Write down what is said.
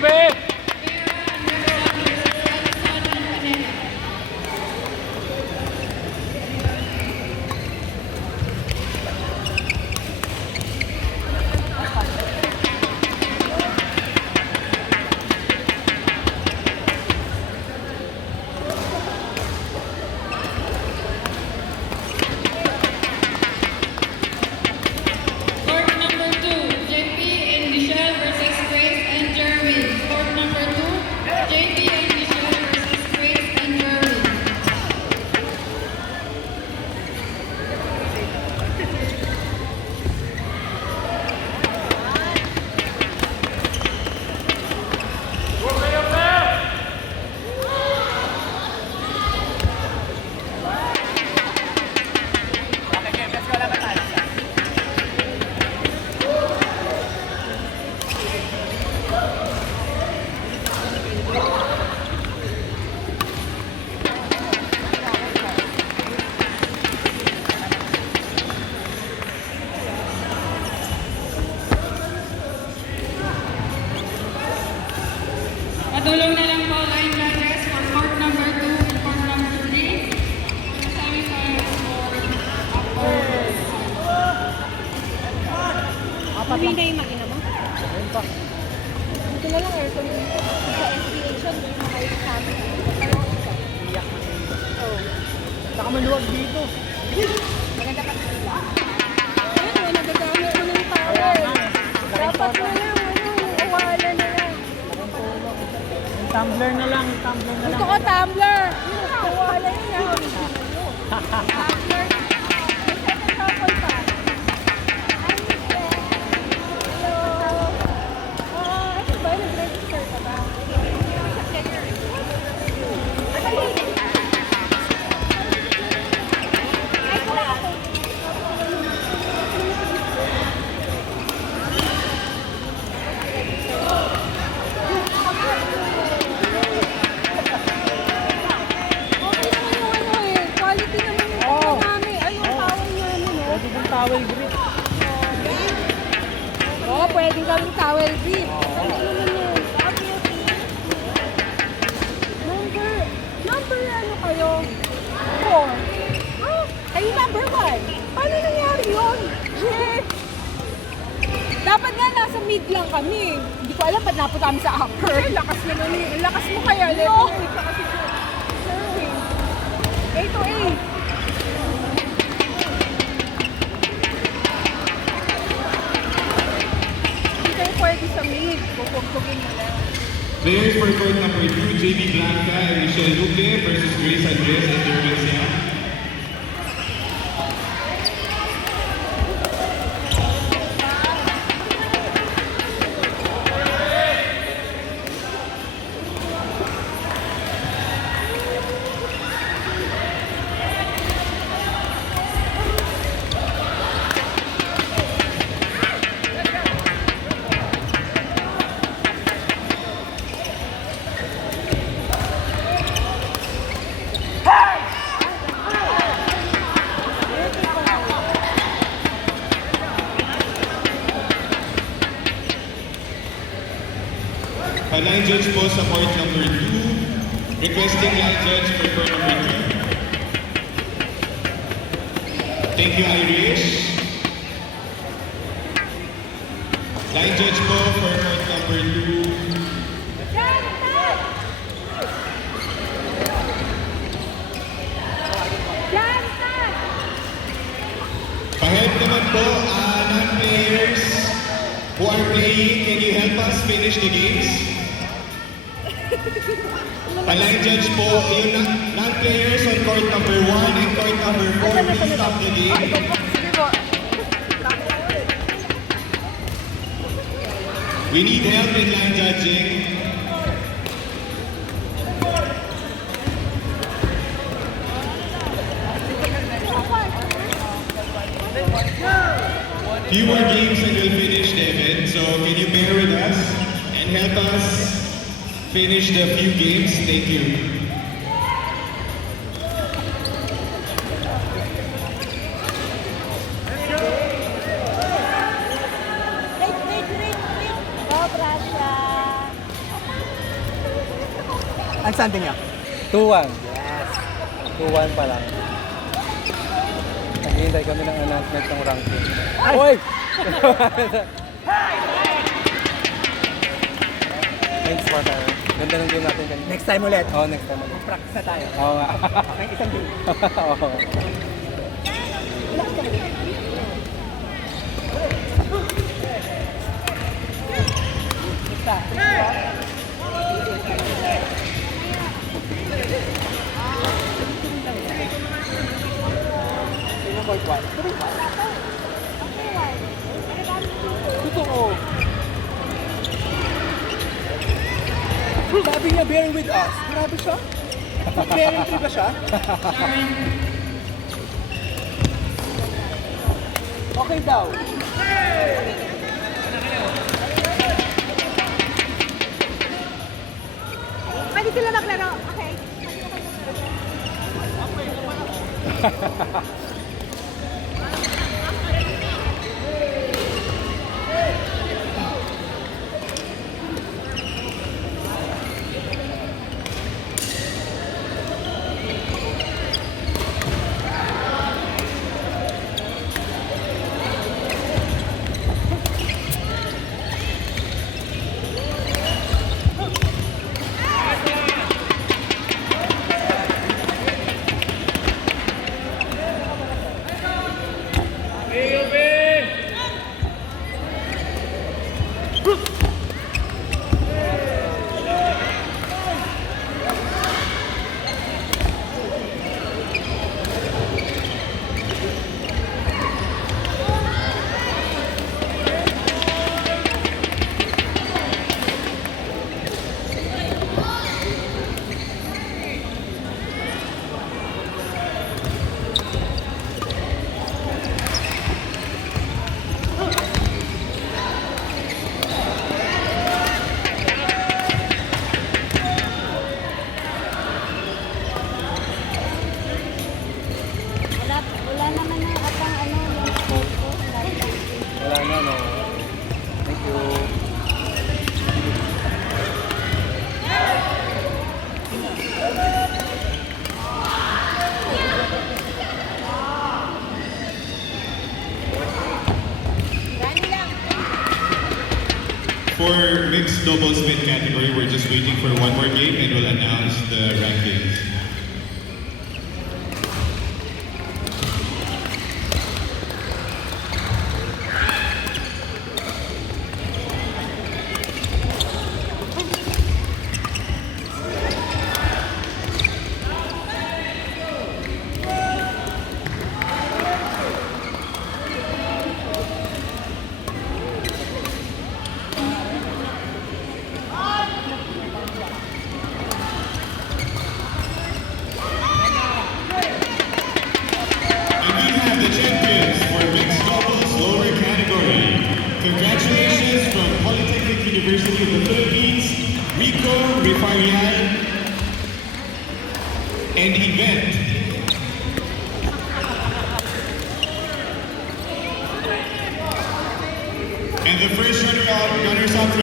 be! Patulong na lang po line judges for court number 2 and court number 3. Semifinals for upper. Hindi na yung makina mo? Ito na lang aircon dito. Sa SPH yun, yung mga sabi. Iyak na dito. Saka maluwag dito. Maganda pa sila. Ayun, nagagamit ko ng towel. Dapat na lang, uwala na lang. Tumbler na lang, tumbler na lang. Gusto ko tumbler. Uwala yun. Tumbler. May second couple pa. Ito ba? Nag-register ka ba? Quality naman yung namin. Ay, yung towel namin, oh. Pwede kong towel grip. Oo, pwedeng gawing towel grip. Ano naman yun? Number ano kayo? 4. Kayo number 1. Paano nangyari yun? Shit! Dapat nga nasa mid lang kami. Hindi ko alam ba't napunta kami sa upper. Lakas mo nun eh. Lakas mo kaya. No! 8 to 8. Hindi kayo pwede sa mid. Pupugtugin mo lang. Players for court number 2, JB Blanca and Michelle Luque versus Grace Andres and Jeremy Siam. Line judge po sa court number 2. Requesting line judge for court number 2. Thank you, Irish. Line judge po for court number 2. Pahelp naman po, non-players who are playing, can you help us finish the games? Line judge po, yung non-players on court number 1 and court number 4, please stop the game. We need help in line judging. Few more games and we'll finish the event, so can you bear with us and help us finish the few games? Thank you. Wait. Sobra siya. standing niya? 2-1. Yes. 2-1 pa lang. Naghihintay kami ng announcement ng ranking. Uy! Thanks for tayo. Ganda ng game natin kanina. Next time ulit. Oo, next time ulit. Practice na tayo. Oo nga. May isang game. Oo. Sino point 1? Totoo. Sabi niya, bearing with us. Grabe siya. Bearing free ba siya? Okay daw. Pwede sila maglaro. Okay. Wala naman na atang ano yung score ko. Wala na, no. Thank you. For mixed doubles mid category, we're just waiting for one more game and we'll announce the rankings. Congratulations from Polytechnic University of the Philippines, Rico Rifarian and Event